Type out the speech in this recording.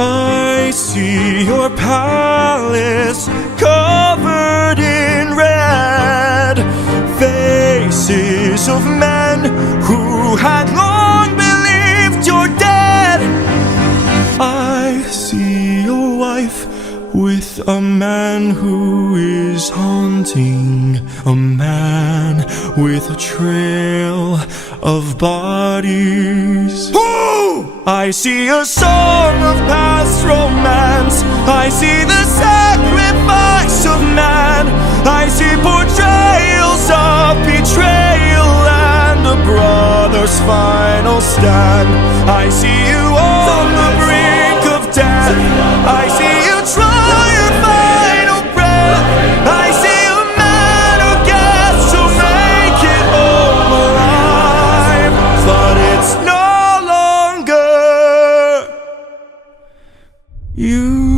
I see your palace covered in red, faces of men who had long believed you're dead. I see your wife with a man who is haunting, a man with a trail of bodies. Woo! I see a song of past romance. I see the sacrifice of man. I see portrayals of betrayal and a brother's final stand. I see you on the brink of death. I see you try your final breath. I see a man who gets to make it home alive, but it's no longer you.